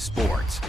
sports.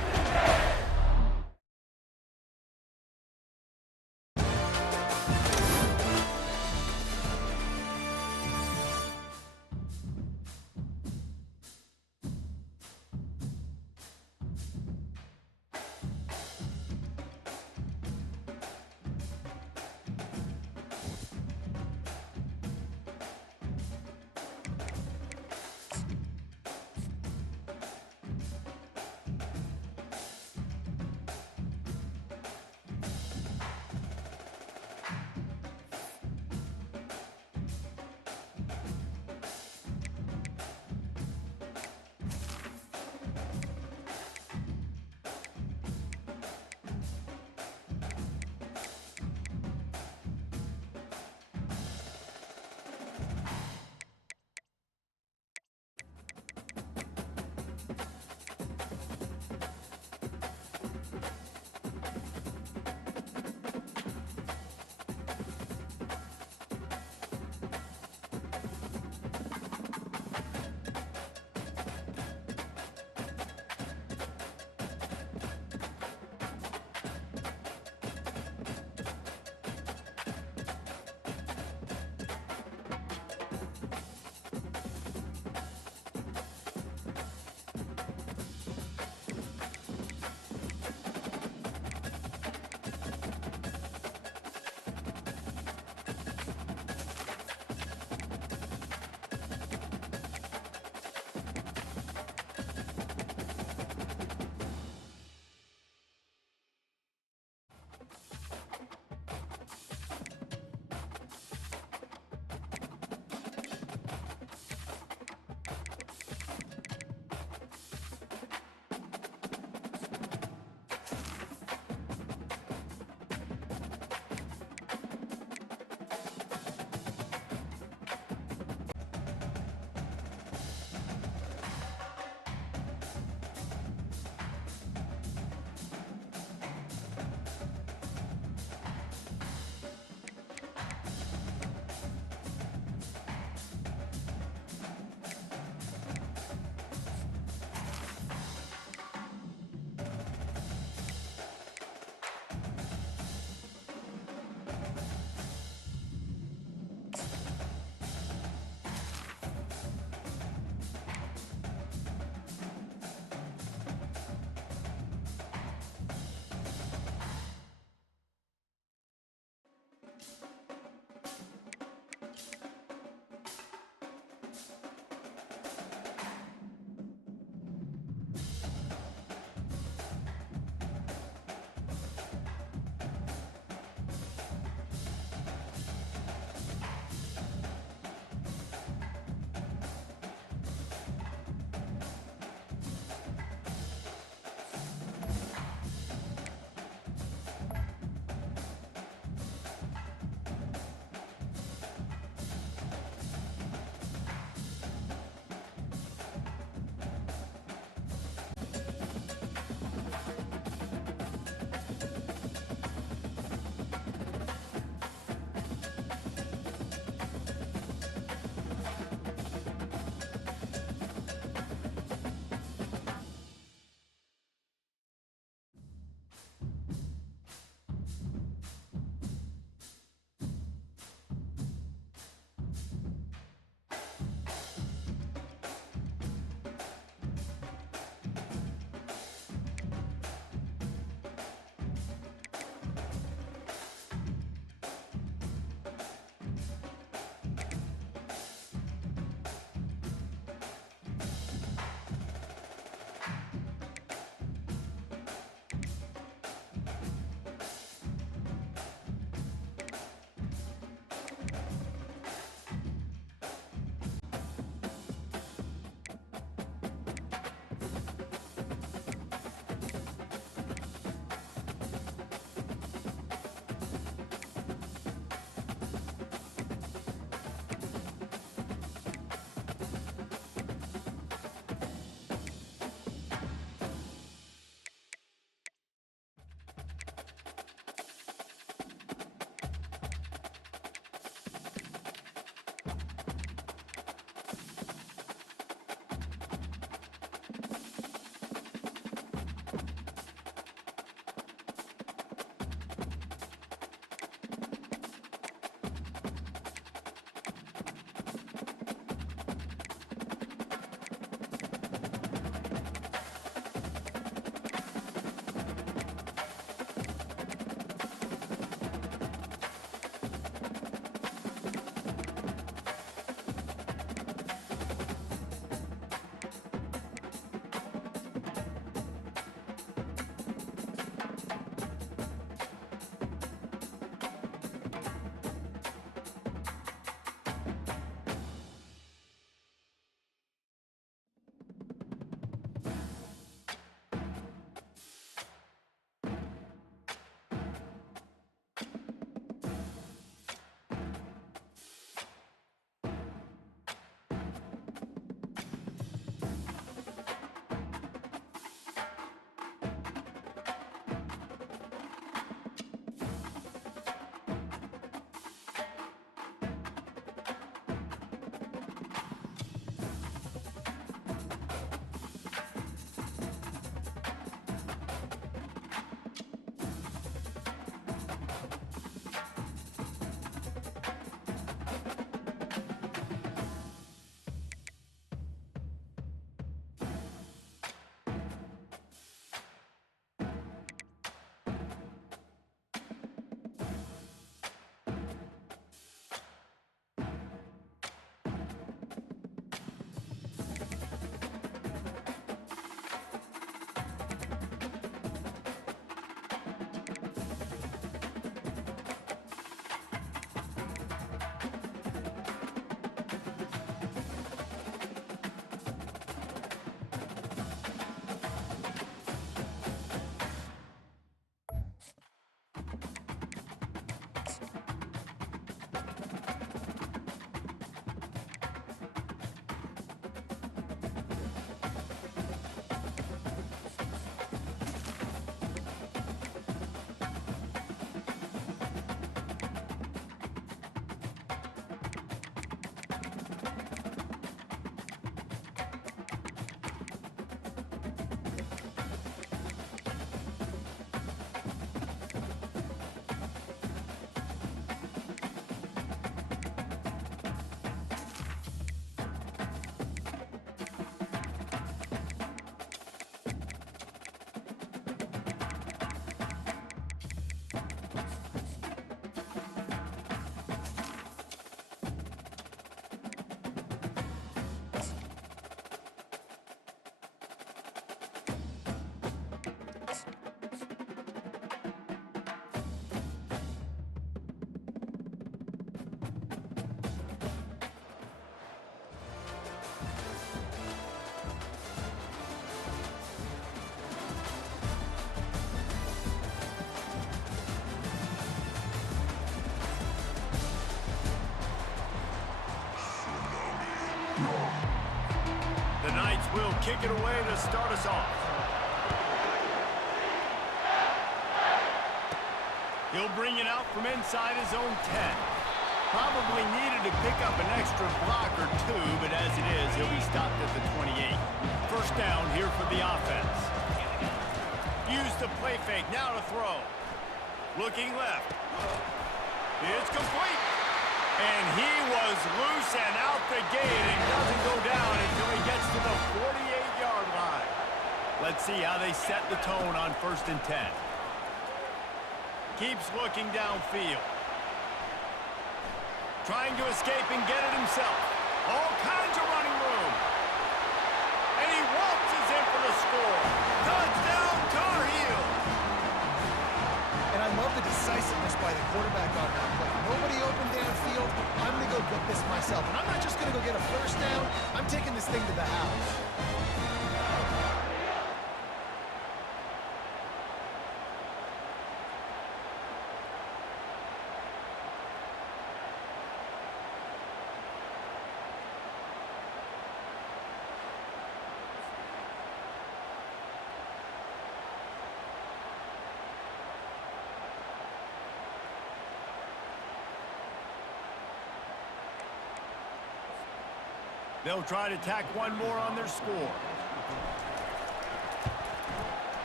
The Knights will kick it away to start us off. He'll bring it out from inside his own 10. Probably needed to pick up an extra block or two, but as it is, he'll be stopped at the 28. First down here for the offense. Use the play fake, now to throw. Looking left. It's complete. And he was loose and out the gate and doesn't go down until he gets to the 48-yard line. Let's see how they set the tone on 1st and 10. Keeps looking downfield. Trying to escape and get it himself. All kinds of running room. And he waltzes in for the score. Touchdown, Tar Heels. And I love the decisiveness by the quarterback on that play. Nobody open downfield. I'm going to go get this myself. And I'm not just going to go get a first down. I'm taking this thing to the house. They'll try to tack one more on their score.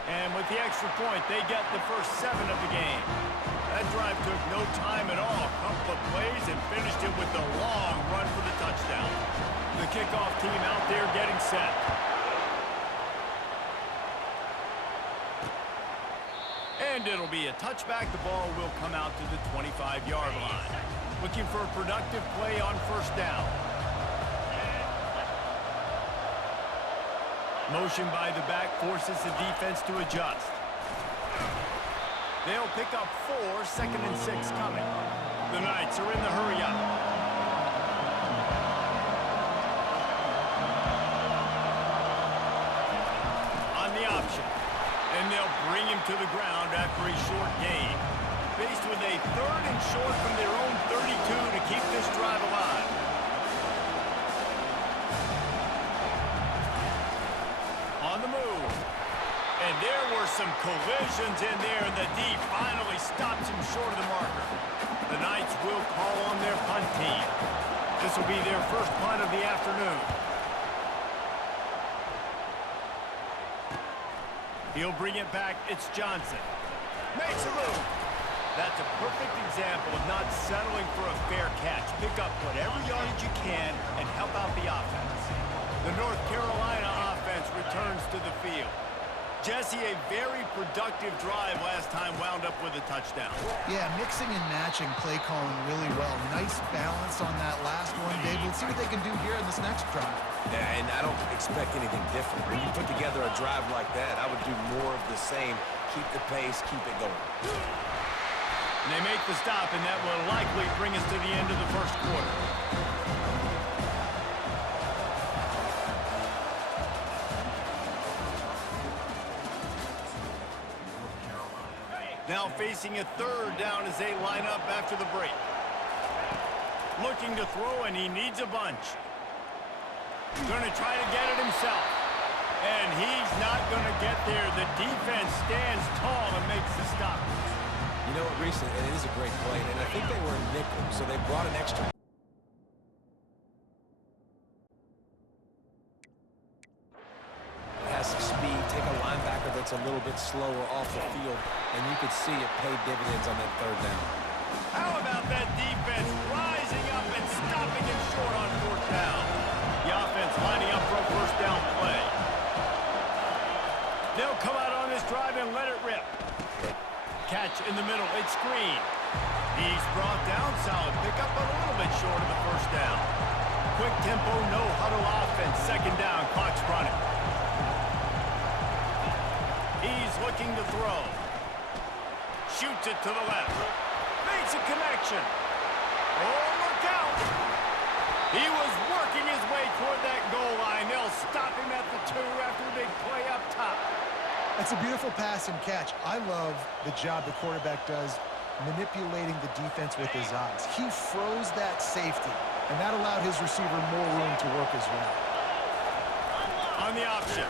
And with the extra point, they get the first 7 of the game. That drive took no time at all. Couple of plays and finished it with a long run for the touchdown. The kickoff team out there getting set. And it'll be a touchback. The ball will come out to the 25-yard line. Looking for a productive play on 1st down. Motion by the back forces the defense to adjust. They'll pick up 4, 2nd and 6 coming. The Knights are in the hurry up. On the option. And they'll bring him to the ground after a short gain. Faced with a 3rd and short from their own 32 to keep this drive alive. On the move. And there were some collisions in there, and the D finally stops him short of the marker. The Knights will call on their punt team. This will be their first punt of the afternoon. He'll bring it back. It's Johnson. Makes a move. That's a perfect example of not settling for a fair catch. Pick up whatever yardage you can and help out the offense. The North Carolina offense returns to the field. Jesse, a very productive drive last time wound up with a touchdown. Yeah, mixing and matching play calling really well. Nice balance on that last one, Dave. Let's see what they can do here in this next drive. Yeah, and I don't expect anything different. When you put together a drive like that, I would do more of the same. Keep the pace, keep it going. And they make the stop, and that will likely bring us to the end of the first quarter. Now facing a 3rd down as they line up after the break. Looking to throw, and he needs a bunch. Going to try to get it himself. And he's not going to get there. The defense stands tall and makes the stop. You know what, Reese, it is a great play, and I think they were in nickel, so they brought an extra. Has some speed, take a linebacker that's a little bit slower off the field, and you could see it pay dividends on that 3rd down. How about that defense rising up and stopping him short on 4th down? The offense lining up for a first down play. They'll come out on this drive and let it rip. Catch in the middle, it's screen. He's brought down solid. Pick up a little bit short of the first down. Quick tempo, no huddle offense. 2nd down, clock's running. He's looking to throw. Shoots it to the left. Makes a connection. Oh, look out. He was working his way toward that goal line. They'll stop him at the 2 after the big play up top. That's a beautiful pass and catch. I love the job the quarterback does manipulating the defense with his eyes. He froze that safety. and that allowed his receiver more room to work his route. On the option,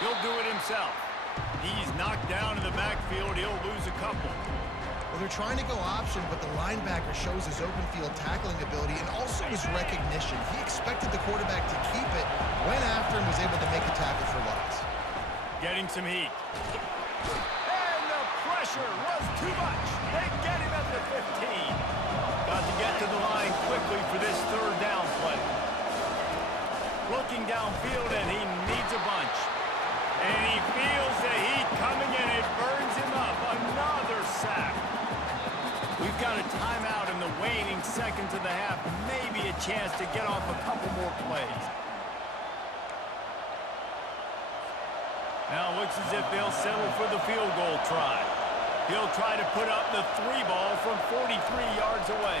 he'll do it himself. He's knocked down in the backfield. He'll lose a couple. Well, they're trying to go option, but the linebacker shows his open field tackling ability and also his recognition. He expected the quarterback to keep it, went after, and was able to make a tackle for loss. Getting some heat. And the pressure was too much. They get him at the 15. Got to get to the line quickly for this third down play. Looking downfield, and he needs a bunch. And he feels the heat coming in. It burns him up. Another sack. We've got a timeout in the waning seconds of the half. Maybe a chance to get off a couple more plays. Now it looks as if they'll settle for the field goal try. He'll try to put up the 3 ball from 43 yards away.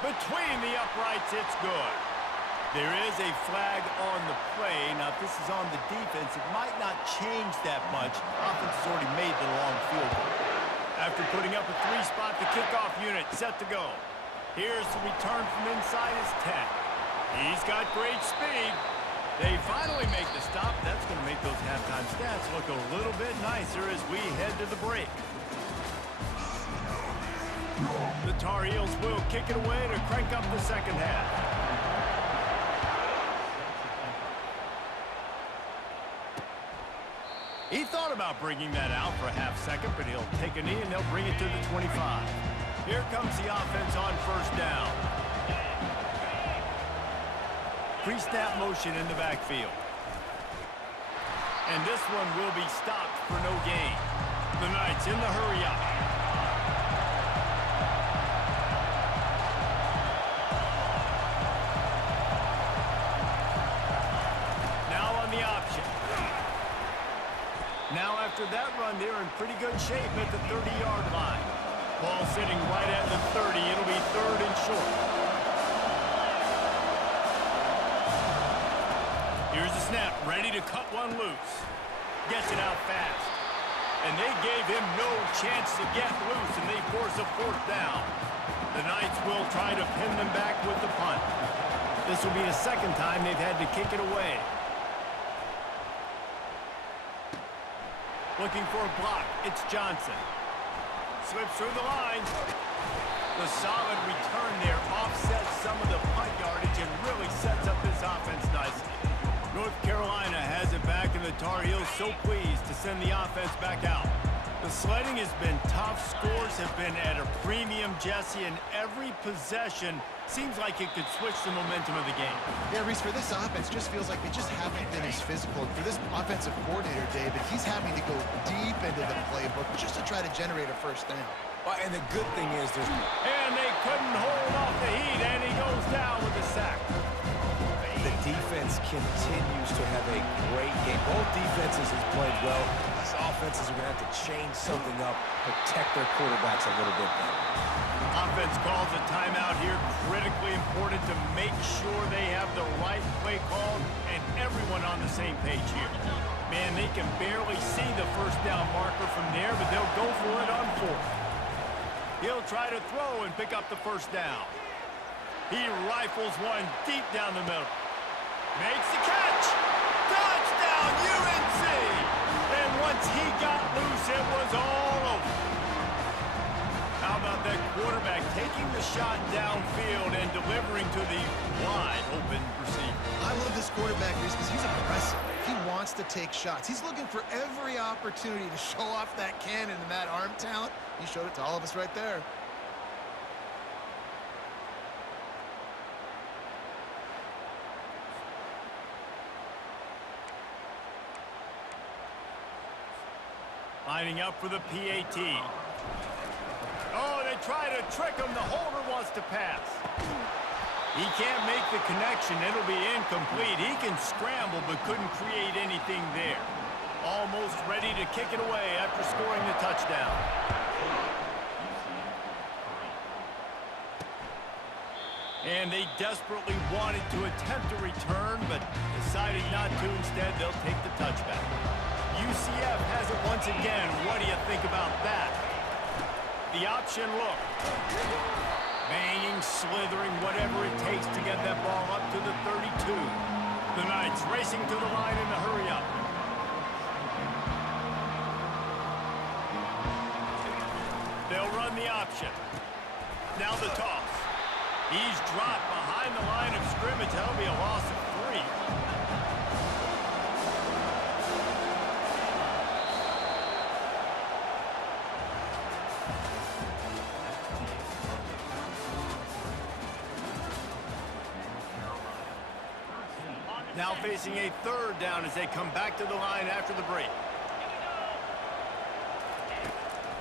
Between the uprights, it's good. There is a flag on the play. Now, if this is on the defense, it might not change that much. Offense has already made the long field goal. After putting up a 3-spot, the kickoff unit set to go. Here's the return from inside his 10. He's got great speed. They finally make the stop. That's going to make those halftime stats look a little bit nicer as we head to the break. The Tar Heels will kick it away to crank up the second half. He thought about bringing that out for a half second, but he'll take a knee and they'll bring it to the 25. Here comes the offense on first down. Pre-snap motion in the backfield. And this one will be stopped for no gain. The Knights in the hurry up. Now on the option. Now after that run, they're in pretty good shape at the 30-yard line. Ball sitting right at the 30. It'll be third and short. Here's the snap, ready to cut one loose. Gets it out fast. And they gave him no chance to get loose, and they force a 4th down. The Knights will try to pin them back with the punt. This will be the second time they've had to kick it away. Looking for a block. It's Johnson. Slips through the line. The solid return there offsets some of the punt yardage and really sets up this offense nicely. North Carolina has it back, and the Tar Heels so pleased to send the offense back out. The sledding has been tough. Scores have been at a premium, Jesse, and every possession seems like it could switch the momentum of the game. Yeah, Reese, for this offense, just feels like they just haven't been as physical. For this offensive coordinator, David, he's having to go deep into the playbook just to try to generate a first down. Well, and the good thing is there's... And they couldn't hold off the heat, and he goes down with a sack. The defense continues to have a great game. Both defenses have played well. These offenses are going to have to change something up, protect their quarterbacks a little bit better. Offense calls a timeout here. Critically important to make sure they have the right play called and everyone on the same page here. Man, they can barely see the first down marker from there, but they'll go for it on 4th. He'll try to throw and pick up the first down. He rifles one deep down the middle. Makes the catch. Touchdown, UNC! And once he got loose, it was all over. How about that quarterback taking the shot downfield and delivering to the wide-open receiver? I love this quarterback, Reese, because he's aggressive. He wants to take shots. He's looking for every opportunity to show off that cannon and that arm talent. He showed it to all of us right there. Lining up for the PAT. Oh, they try to trick him. The holder wants to pass. He can't make the connection. It'll be incomplete. He can scramble but couldn't create anything there. Almost ready to kick it away after scoring the touchdown. And they desperately wanted to attempt a return, but decided not to. Instead, they'll take the touchback. UCF has it once again. What do you think about that? The option look. Banging, slithering, whatever it takes to get that ball up to the 32. The Knights racing to the line in the hurry-up. They'll run the option. Now the toss. He's dropped behind the line of scrimmage. That'll be a loss of 3. Now facing a 3rd down as they come back to the line after the break.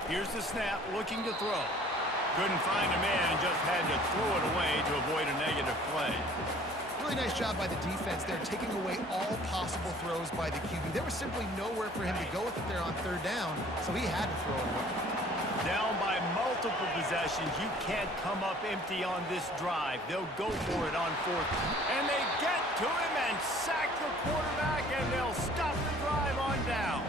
Here's the snap, looking to throw. Couldn't find a man and just had to throw it away to avoid a negative play. Really nice job by the defense there, taking away all possible throws by the QB. There was simply nowhere for him to go with it there on 3rd down, so he had to throw it away. Down by multiple possessions, you can't come up empty on this drive. They'll go for it on 4th. And they get to him and sack the quarterback, and they'll stop the drive on down.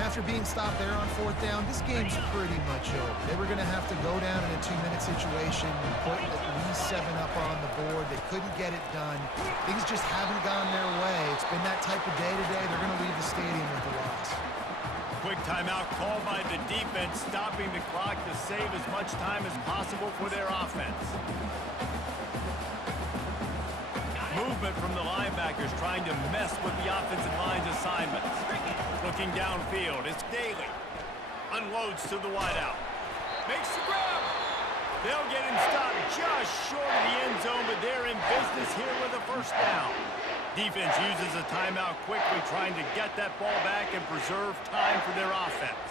After being stopped there on 4th down, this game's pretty much over. They were going to have to go down in a 2-minute situation and put at least 7 up on the board. They couldn't get it done. Things just haven't gone their way. It's been that type of day today. They're going to leave the stadium with a loss. Quick timeout called by the defense, stopping the clock to save as much time as possible for their offense. Movement from the linebackers trying to mess with the offensive line's assignments. Looking downfield, it's Daly. Unloads to the wideout. Makes the grab. They'll get him stopped just short of the end zone, but they're in business here with a 1st down. Defense uses a timeout quickly, trying to get that ball back and preserve time for their offense.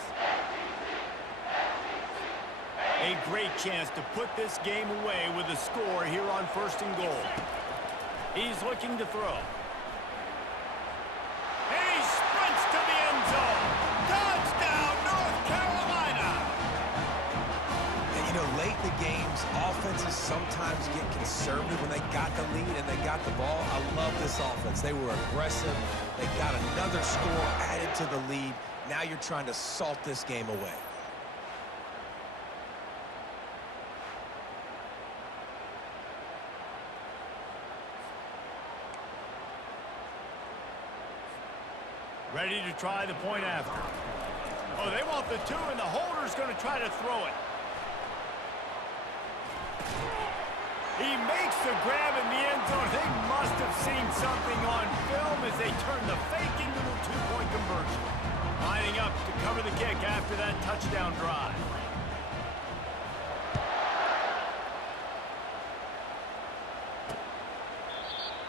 A great chance to put this game away with a score here on 1st and goal. He's looking to throw. And he sprints to the end zone. Touchdown, North Carolina! And you know, late in the games, offenses sometimes get conservative when they got the lead and they got the ball. I love this offense. They were aggressive. They got another score added to the lead. Now you're trying to salt this game away. Ready to try the point after. Oh, they want the 2, and the holder's going to try to throw it. He makes the grab in the end zone. They must have seen something on film as they turn the fake into the 2-point conversion. Lining up to cover the kick after that touchdown drive.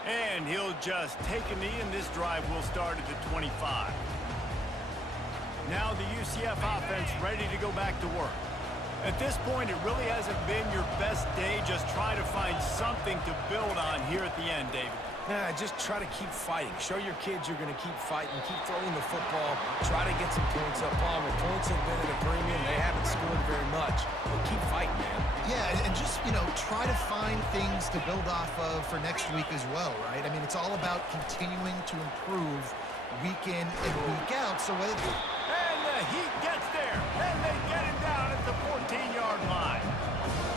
And he'll just take a knee, and this drive will start at the 25. Now the UCF offense ready to go back to work. At this point, it really hasn't been your best day. Just try to find something to build on here at the end, David. Yeah, just try to keep fighting. Show your kids you're going to keep fighting, keep throwing the football, try to get some points up on them. Points have been at a premium. They haven't scored very much, but keep fighting, man. Yeah, and just, you know, try to find things to build off of for next week as well, right? I mean, it's all about continuing to improve week in and week out. So whether... And the Heat gets there, and they get him down at the 14-yard line.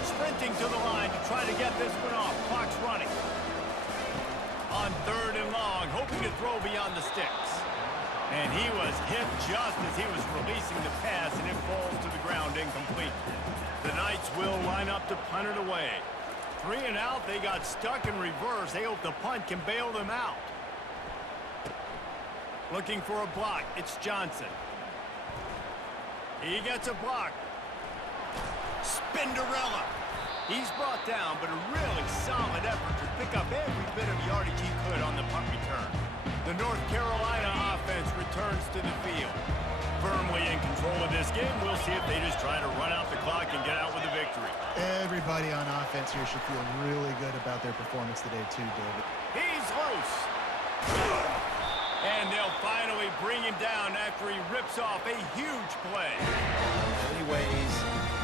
Sprinting to the line to try to get this one off. Clock's running. On 3rd and long, hoping to throw beyond the sticks. And he was hit just as he was releasing the pass, and it falls to the ground incomplete. The Knights will line up to punt it away. 3 and out, they got stuck in reverse. They hope the punt can bail them out. Looking for a block, it's Johnson. He gets a block. Spinderella. He's brought down, but a really solid effort to pick up every bit of yardage he could on the punt return. The North Carolina offense returns to the field. Firmly in control of this game, we'll see if they just try to run out the clock and get out with a victory. Everybody on offense here should feel really good about their performance today too, David. He's loose. And they'll finally bring him down after he rips off a huge play. How many ways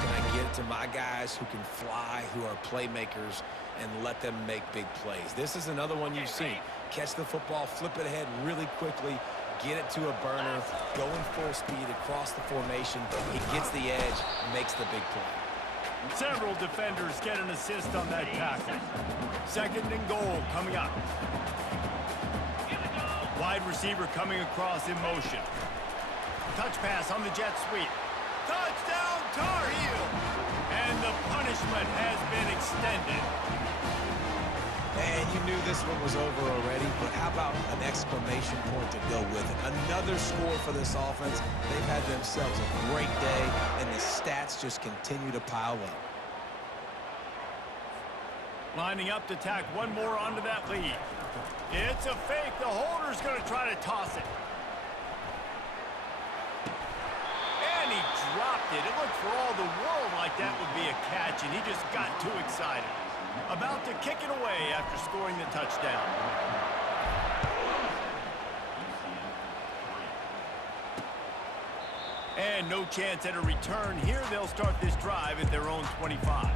can I get to my guys who can fly, who are playmakers, and let them make big plays? This is another one you've seen. Catch the football, flip it ahead really quickly, get it to a burner, go in full speed across the formation. He gets the edge, makes the big play. Several defenders get an assist on that tackle. Second and goal coming up. Wide receiver coming across in motion. Touch pass on the jet sweep. Touchdown, Tar Heels! And the punishment has been extended. And you knew this one was over already, but how about an exclamation point to go with it? Another score for this offense. They've had themselves a great day, and the stats just continue to pile up. Lining up to tack one more onto that lead. It's a fake. The holder's going to try to toss it. And he dropped it. It looked for all the world like that would be a catch, and he just got too excited. About to kick it away after scoring the touchdown. And no chance at a return here. They'll start this drive at their own 25.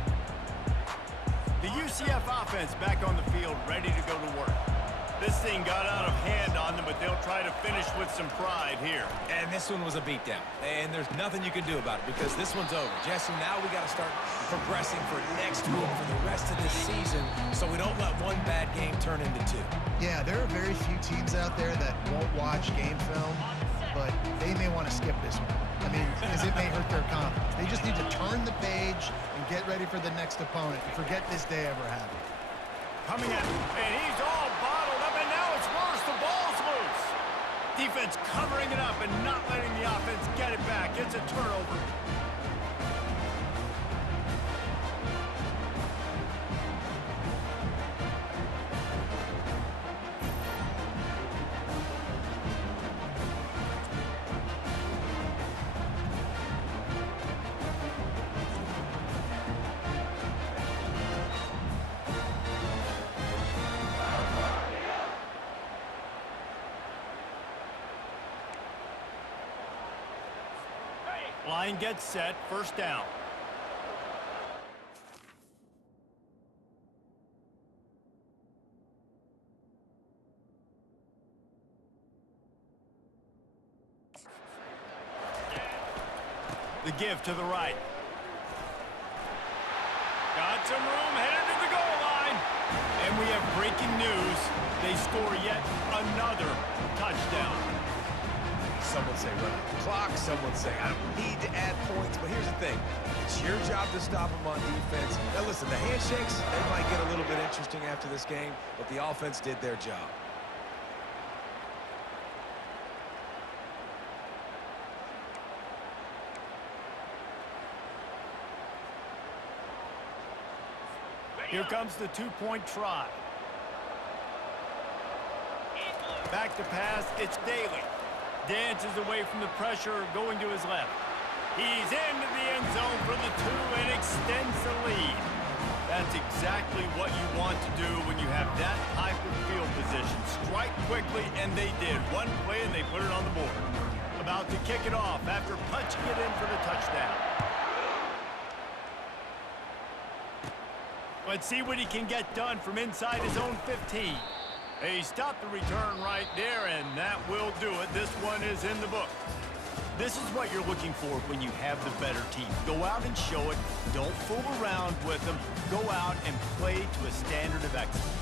The UCF offense back on the field, ready to go to work. This thing got out of hand on them, but they'll try to finish with some pride here. And this one was a beatdown. And there's nothing you can do about it because this one's over. Jesse, now we got to start progressing for next week for the rest of this season so we don't let one bad game turn into two. Yeah, there are very few teams out there that won't watch game film, but they may want to skip this one. I mean, because it may hurt their confidence. They just need to turn the page and get ready for the next opponent and forget this day ever happened. Coming at him, and he's all bottled up, and now it's worse. The ball's loose. Defense covering it up and not letting the offense get it back. It's a turnover. Line gets set, first down. The give to the right. Got some room, headed to the goal line. And we have breaking news. They score yet another touchdown. Some would say run out the clock. Some would say I don't need to add points. But here's the thing. It's your job to stop them on defense. Now, listen, the handshakes, they might get a little bit interesting after this game, but the offense did their job. Here comes the two-point try. Back to pass, it's Daly. Dances away from the pressure, going to his left. He's into the end zone for the two and extends the lead. That's exactly what you want to do when you have that type of field position. Strike quickly, and they did. One play, and they put it on the board. About to kick it off after punching it in for the touchdown. Let's see what he can get done from inside his own 15. He stopped the return right there, and that will do it. This one is in the book. This is what you're looking for when you have the better team. Go out and show it. Don't fool around with them. Go out and play to a standard of excellence.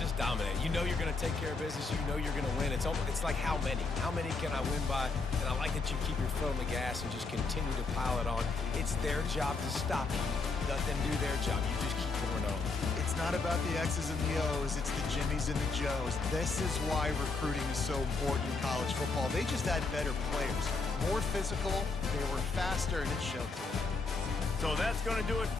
Just dominate. You know you're going to take care of business. You know you're going to win. It's like how many? How many can I win by? And I like that you keep your foot on the gas and just continue to pile it on. It's their job to stop you. Let them do their job. You just keep pouring on. It's not about the X's and the O's, it's the Jimmies and the Joes. This is why recruiting is so important in college football. They just had better players, more physical, they were faster, and it showed. So that's going to do it.